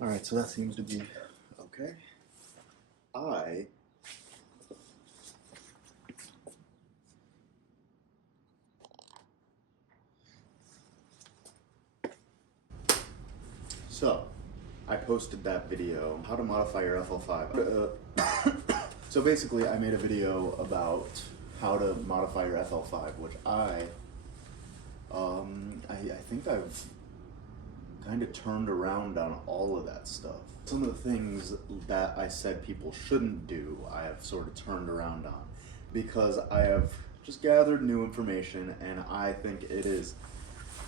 Alright, so that seems to be okay. So, I posted that video, how to modify your FL5. So basically, I made a video about how to modify your FL5, which I think I've kind of turned around on all of that stuff. Some of the things that I said people shouldn't do, I have sort of turned around on, because I have just gathered new information, and I think it is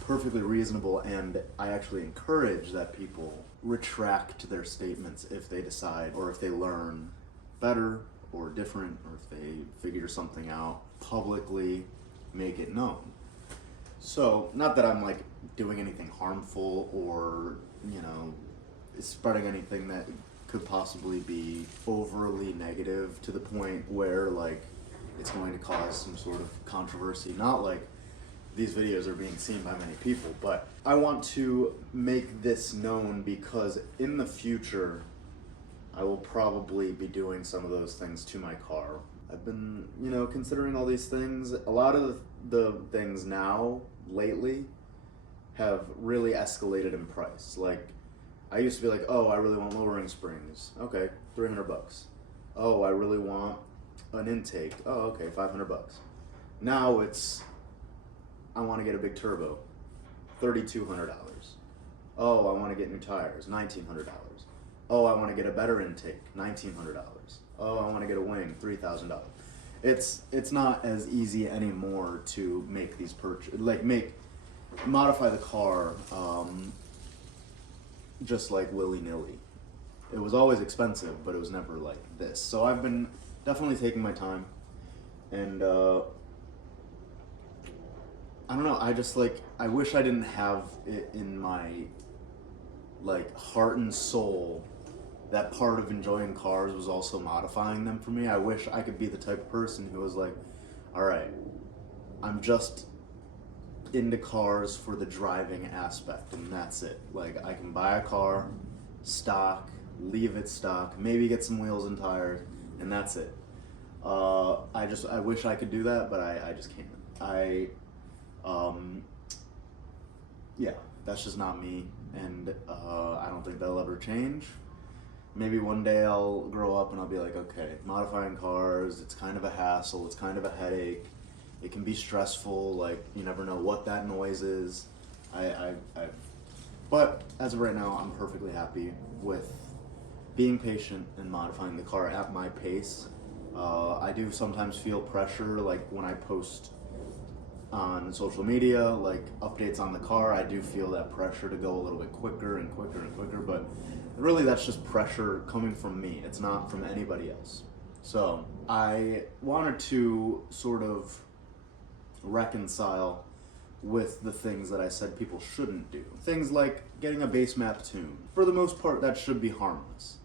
perfectly reasonable, and I actually encourage that people retract their statements if they decide, or if they learn better or different, or if they figure something out, publicly make it known. So, not that I'm like doing anything harmful or, spreading anything that could possibly be overly negative to the point where like it's going to cause some sort of controversy. Not like these videos are being seen by many people, but I want to make this known because in the future I will probably be doing some of those things to my car. I've been, considering all these things. A lot of the things now, lately, have really escalated in price. Like, I used to be like, oh, I really want lowering springs. Okay, $300. Oh, I really want an intake. Oh, okay, $500. Now it's, I want to get a big turbo, $3,200. Oh, I want to get new tires, $1,900. Oh, I want to get a better intake, $1,900. Oh, I want to get a wing, $3,000. It's not as easy anymore to make these modify the car just like willy-nilly. It was always expensive, but it was never like this. So I've been definitely taking my time, and I don't know, I wish I didn't have it in my heart and soul that part of enjoying cars was also modifying them for me. I wish I could be the type of person who was like, all right, I'm just into cars for the driving aspect, and that's it. Like, I can buy a car, stock, leave it stock, maybe get some wheels and tires, and that's it. I wish I could do that, but I just can't. Yeah, that's just not me, and I don't think that'll ever change. Maybe one day I'll grow up and I'll be like, okay, modifying cars, it's kind of a hassle, it's kind of a headache, it can be stressful, like, you never know what that noise is. But as of right now, I'm perfectly happy with being patient and modifying the car at my pace. I do sometimes feel pressure, like when I post on social media, like updates on the car, I do feel that pressure to go a little bit quicker and quicker and quicker, but really that's just pressure coming from me. It's not from anybody else. So I wanted to sort of reconcile with the things that I said people shouldn't do. Things like getting a base map tune. For the most part, that should be harmless.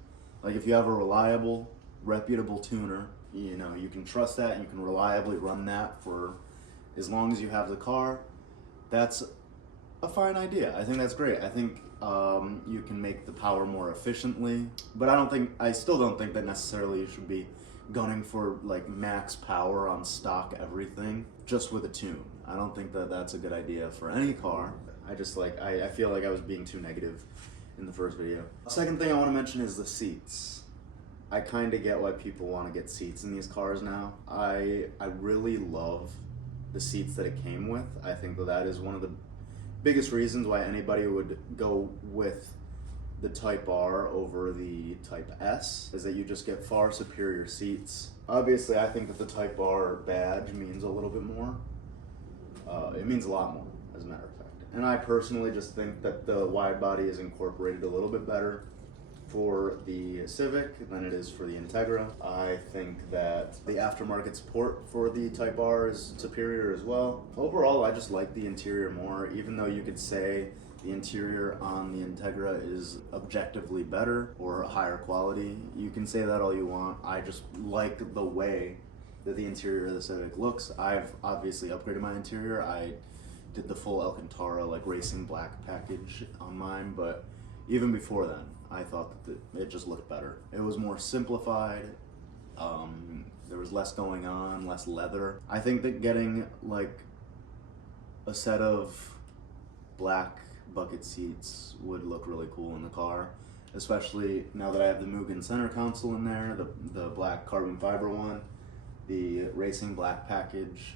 Like, if you have a reliable, reputable tuner, you can trust that and you can reliably run that for as long as you have the car, that's a fine idea. I think that's great. I think you can make the power more efficiently, but I still don't think that necessarily you should be gunning for like max power on stock everything just with a tune. I don't think that that's a good idea for any car. I feel like I was being too negative in the first video. Second thing I want to mention is the seats. I kind of get why people want to get seats in these cars now. I really love the seats that it came with. I think that is one of the biggest reasons why anybody would go with the Type R over the Type S, is that you just get far superior seats. Obviously, I think that the Type R badge means a little bit more. It means a lot more, as a matter of fact. And I personally just think that the wide body is incorporated a little bit better for the Civic than it is for the Integra. I think that the aftermarket support for the Type R is superior as well. Overall, I just like the interior more, even though you could say the interior on the Integra is objectively better or higher quality. You can say that all you want. I just like the way that the interior of the Civic looks. I've obviously upgraded my interior. I did the full Alcantara like racing black package on mine, but even before then, I thought that it just looked better. It was more simplified. There was less going on, less leather. I think that getting like a set of black bucket seats would look really cool in the car, especially now that I have the Mugen center console in there, the black carbon fiber one, the racing black package.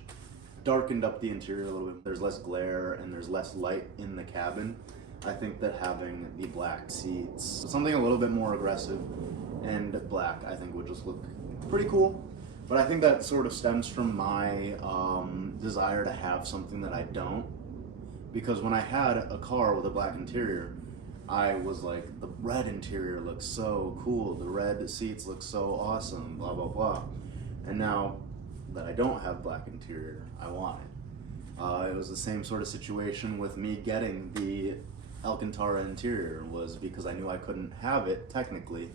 Darkened up the interior a little bit. There's less glare and there's less light in the cabin. I think that having the black seats, something a little bit more aggressive and black, I think would just look pretty cool. But I think that sort of stems from my desire to have something that I don't. Because when I had a car with a black interior, I was like, the red interior looks so cool, the red seats look so awesome, blah, blah, blah. And now that I don't have black interior, I want it. It was the same sort of situation with me getting the Alcantara interior, was because I knew I couldn't have it technically.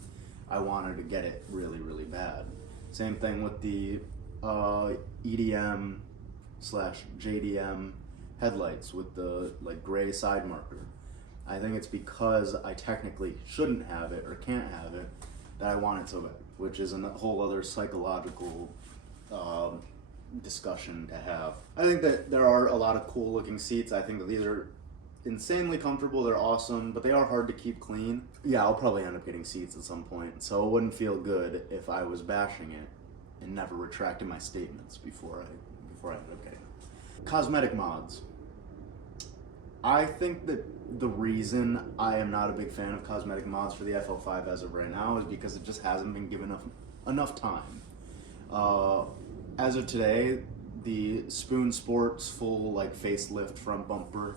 I wanted to get it really, really bad. Same thing with the EDM slash JDM headlights with the like gray side marker. I think it's because I technically shouldn't have it or can't have it that I want it so bad, which is a whole other psychological discussion to have. I think that there are a lot of cool looking seats. I think that these are insanely comfortable, they're awesome, but they are hard to keep clean. Yeah, I'll probably end up getting seats at some point, so it wouldn't feel good if I was bashing it and never retracted my statements before I ended up getting it. Cosmetic mods. I think that the reason I am not a big fan of cosmetic mods for the FL5 as of right now is because it just hasn't been given enough time. As of today, the Spoon Sports full like facelift front bumper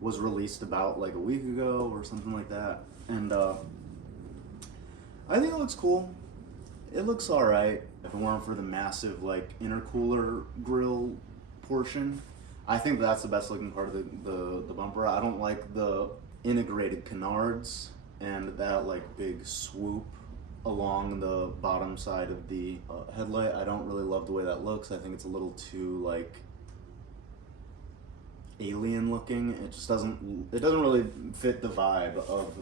was released about like a week ago or something like that, and I think it looks cool. It looks all right. If it weren't for the massive like intercooler grill portion, I think that's the best looking part of the bumper. I don't like the integrated canards and that like big swoop along the bottom side of the headlight. I don't really love the way that looks. I think it's a little too like alien looking. It just doesn't really fit the vibe of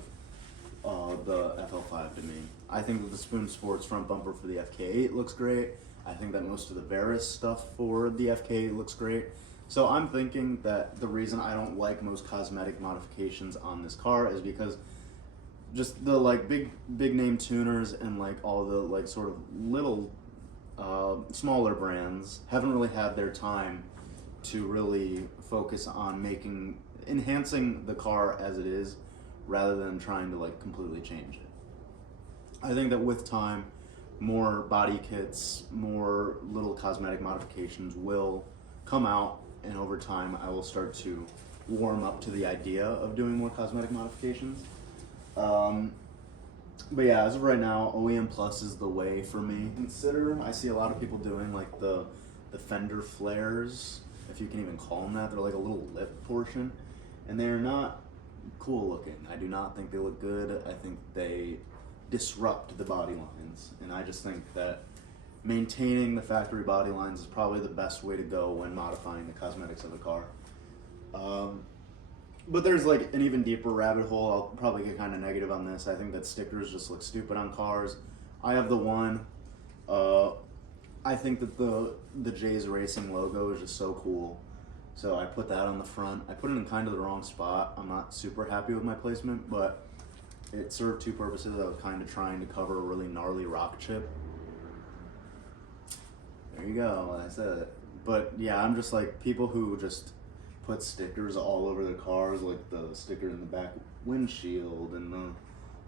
the FL5 to me. I think that the Spoon Sports front bumper for the FK8 looks great. I think that most of the Varus stuff for the FK8 looks great. So I'm thinking that the reason I don't like most cosmetic modifications on this car is because just the like big name tuners and like all the like sort of little smaller brands haven't really had their time to really focus on enhancing the car as it is, rather than trying to like completely change it. I think that with time, more body kits, more little cosmetic modifications will come out, and over time I will start to warm up to the idea of doing more cosmetic modifications. But yeah, as of right now, OEM Plus is the way for me. I see a lot of people doing like the fender flares, if you can even call them that. They're like a little lip portion, and they're not cool looking. I do not think they look good. I think they disrupt the body lines, and I just think that maintaining the factory body lines is probably the best way to go when modifying the cosmetics of a car. But there's like an even deeper rabbit hole. I'll probably get kind of negative on this. I think that stickers just look stupid on cars. I have the one. I think that the J's Racing logo is just so cool. So I put that on the front. I put it in kind of the wrong spot. I'm not super happy with my placement, but it served two purposes. I was kind of trying to cover a really gnarly rock chip. There you go, I said it. But yeah, I'm just like, people who just put stickers all over their cars, like the sticker in the back windshield, and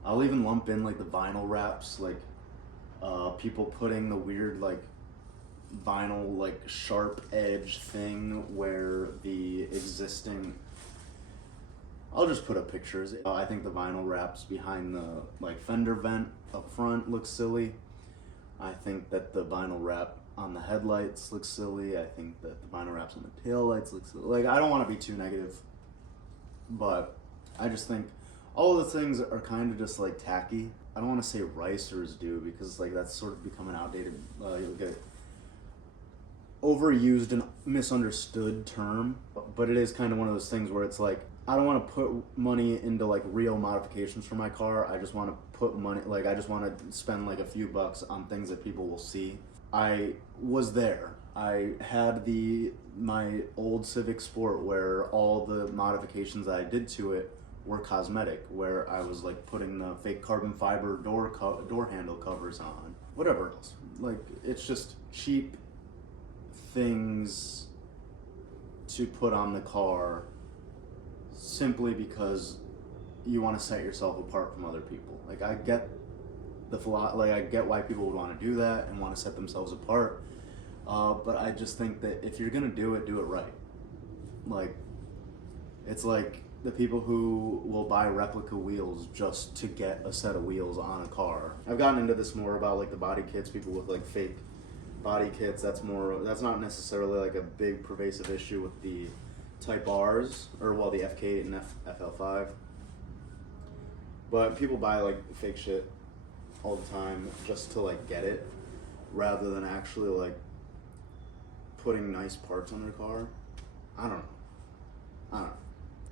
I'll even lump in like the vinyl wraps, like people putting the weird like vinyl like sharp edge thing where the existing, I'll just put up pictures. I think the vinyl wraps behind the like fender vent up front looks silly. I think that the vinyl wrap on the headlights looks silly. I think that the vinyl wraps on the taillights look silly. Like, I don't want to be too negative, but I just think all of the things are kind of just like tacky. I don't want to say ricers do, because like that's sort of become an outdated, you'll get overused and misunderstood term, but it is kind of one of those things where it's like, I don't want to put money into like real modifications for my car. I just want to put money, like I just want to spend like a few bucks on things that people will see. I was there. I had my old Civic Sport where all the modifications that I did to it were cosmetic, where I was like putting the fake carbon fiber door handle covers on, whatever else. Like, it's just cheap things to put on the car simply because you want to set yourself apart from other people. Like, I get I get why people would want to do that and want to set themselves apart, but I just think that if you're gonna do it right. Like, it's like the people who will buy replica wheels just to get a set of wheels on a car. I've gotten into this more about like the body kits, people with like fake body kits. That's not necessarily like a big pervasive issue with the Type R's, or well, the FK8 and FL5. But people buy like fake shit all the time just to like get it, rather than actually like putting nice parts on their car. I don't know.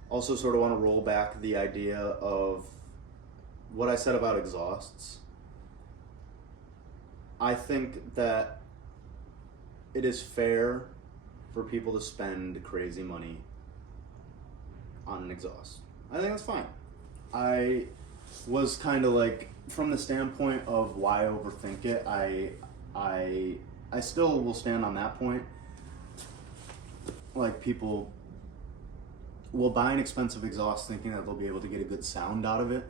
Also sort of want to roll back the idea of what I said about exhausts. I think that it is fair for people to spend crazy money on an exhaust. I think that's fine. I was kind of like, from the standpoint of why overthink it, I still will stand on that point. Like, people will buy an expensive exhaust thinking that they'll be able to get a good sound out of it.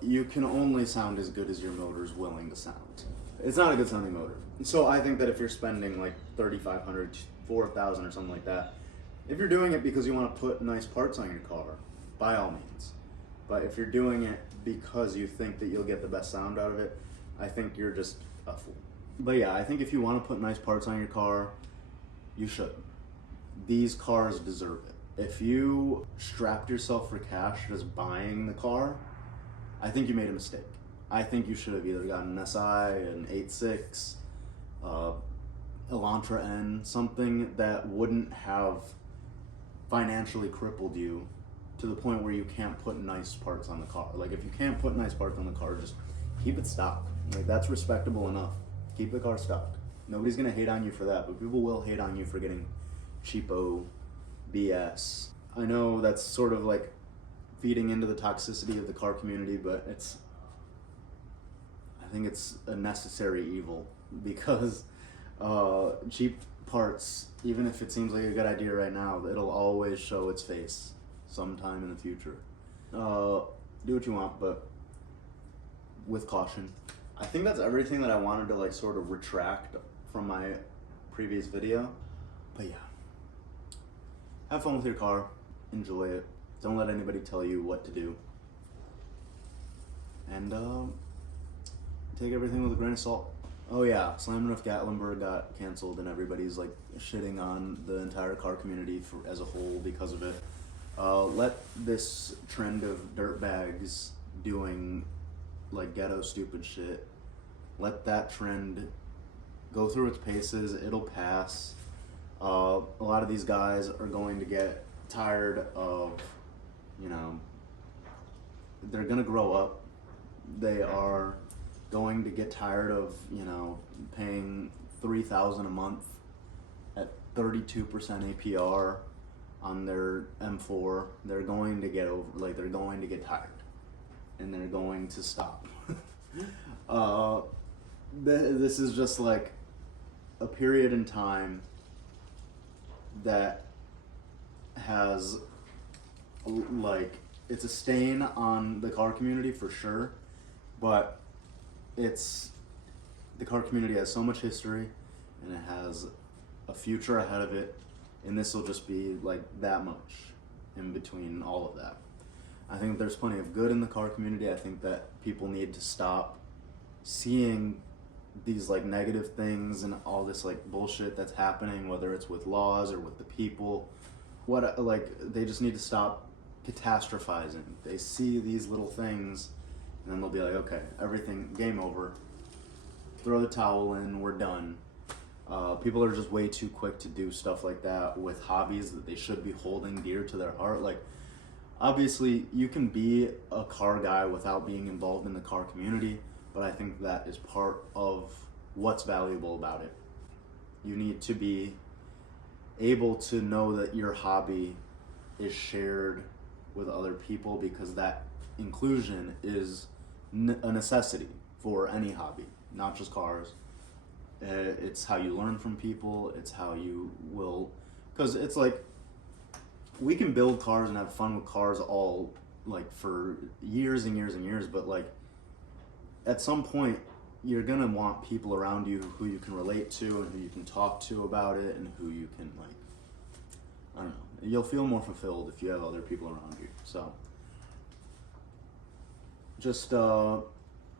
You can only sound as good as your motor's willing to sound. It's not a good sounding motor. So I think that if you're spending like $3,500, $4,000 or something like that, if you're doing it because you want to put nice parts on your car, by all means. But if you're doing it because you think that you'll get the best sound out of it, I think you're just a fool. But yeah, I think if you want to put nice parts on your car, you should. These cars deserve it. If you strapped yourself for cash just buying the car, I think you made a mistake. I think you should have either gotten an SI, an 8.6, Elantra N, something that wouldn't have financially crippled you to the point where you can't put nice parts on the car. Like, if you can't put nice parts on the car, just keep it stock. Like, that's respectable enough. Keep the car stock. Nobody's gonna hate on you for that, but people will hate on you for getting cheapo BS. I know that's sort of like feeding into the toxicity of the car community, but I think it's a necessary evil, because cheap parts, even if it seems like a good idea right now, it'll always show its face sometime in the future. Do what you want, but with caution. I think that's everything that I wanted to like sort of retract from my previous video. But yeah, have fun with your car, enjoy it, don't let anybody tell you what to do, and take everything with a grain of salt. Oh yeah, Slam Enough Gatlinburg got canceled and everybody's like shitting on the entire car community as a whole because of it. Let this trend of dirtbags doing like ghetto stupid shit, let that trend go through its paces. It'll pass. A lot of these guys are going to get tired of, you know, they're gonna grow up. They are going to get tired of, you know, paying $3,000 a month at 32% APR on their M4. They're going to get they're going to get tired, and they're going to stop. This is just like a period in time that has, like, it's a stain on the car community for sure, but the car community has so much history and it has a future ahead of it, and this will just be like that much in between all of that. I think there's plenty of good in the car community. I think that people need to stop seeing these like negative things and all this like bullshit that's happening, whether it's with laws or with the people. They just need to stop catastrophizing. They see these little things and then they'll be like, okay, everything, game over, throw the towel in, we're done. People are just way too quick to do stuff like that with hobbies that they should be holding dear to their heart. Like, obviously, you can be a car guy without being involved in the car community, but I think that is part of what's valuable about it. You need to be able to know that your hobby is shared with other people, because that inclusion is a necessity for any hobby, not just cars. It's how you learn from people. It's how you will, because it's like, we can build cars and have fun with cars all like for years and years and years, but like at some point you're gonna want people around you who you can relate to and who you can talk to about it and who you can, like, I don't know, you'll feel more fulfilled if you have other people around you. So just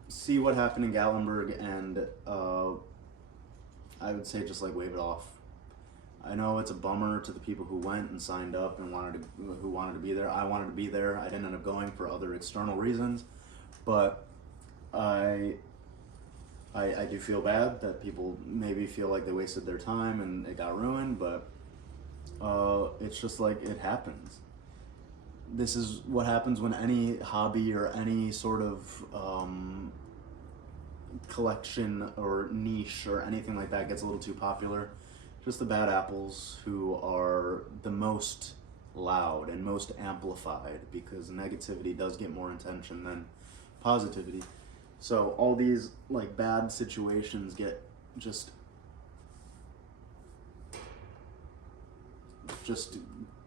see what happened in Gatlinburg, and I would say just like wave it off. I know it's a bummer to the people who went and signed up and who wanted to be there. I wanted to be there. I didn't end up going for other external reasons, but I do feel bad that people maybe feel like they wasted their time and it got ruined, but it's just like, it happens. This is what happens when any hobby or any sort of collection or niche or anything like that gets a little too popular. Just the bad apples who are the most loud and most amplified, because negativity does get more attention than positivity. So all these like bad situations get just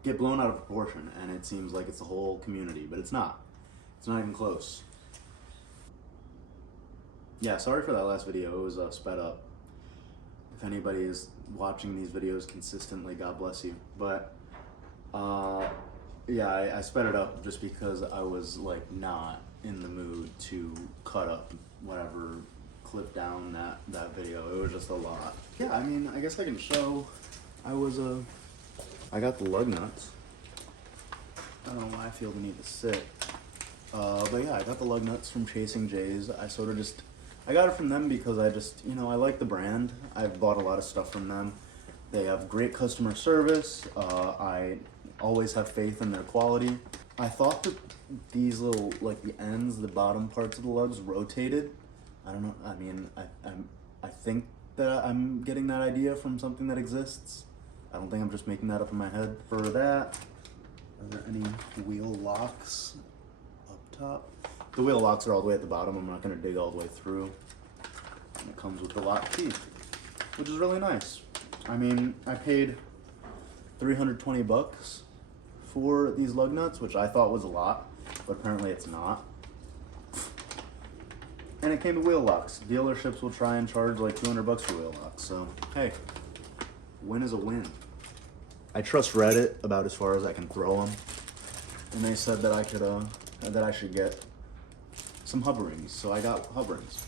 get blown out of proportion, and it seems like it's the whole community, but it's not. It's not even close. Yeah, sorry for that last video. It was sped up. If anybody is watching these videos consistently, God bless you. But yeah, I sped it up just because I was like not in the mood to cut up whatever, clip down that video. It was just a lot. Yeah, I mean, I guess I can show. I got the lug nuts. I don't know why I feel the need to sit. But yeah, I got the lug nuts from Chasing Jays. I got it from them because I like the brand. I've bought a lot of stuff from them. They have great customer service. I always have faith in their quality. I thought that these little, like the ends, the bottom parts of the lugs rotated. I don't know. I mean, I think that I'm getting that idea from something that exists. I don't think I'm just making that up in my head. For that, are there any wheel locks up top? The wheel locks are all the way at the bottom. I'm not going to dig all the way through. And it comes with the lock key, which is really nice. I mean, I paid $320 for these lug nuts, which I thought was a lot, but apparently it's not. And it came with wheel locks. Dealerships will try and charge like $200 for wheel locks. So, hey, win is a win. I trust Reddit about as far as I can throw them, and they said that I should get some hub rings, so I got hub rings.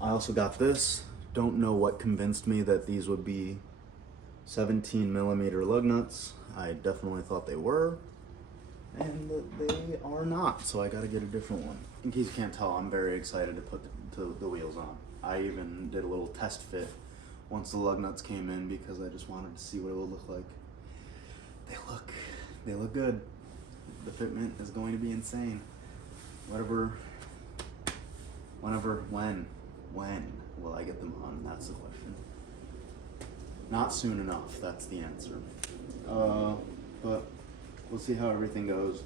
I also got this. Don't know what convinced me that these would be 17mm lug nuts. I definitely thought they were, and they are not, so I gotta get a different one. In case you can't tell, I'm very excited to put the wheels on. I even did a little test fit once the lug nuts came in, because I just wanted to see what it would look like. They look good. The fitment is going to be insane. When will I get them on? That's the question. Not soon enough, that's the answer. But we'll see how everything goes.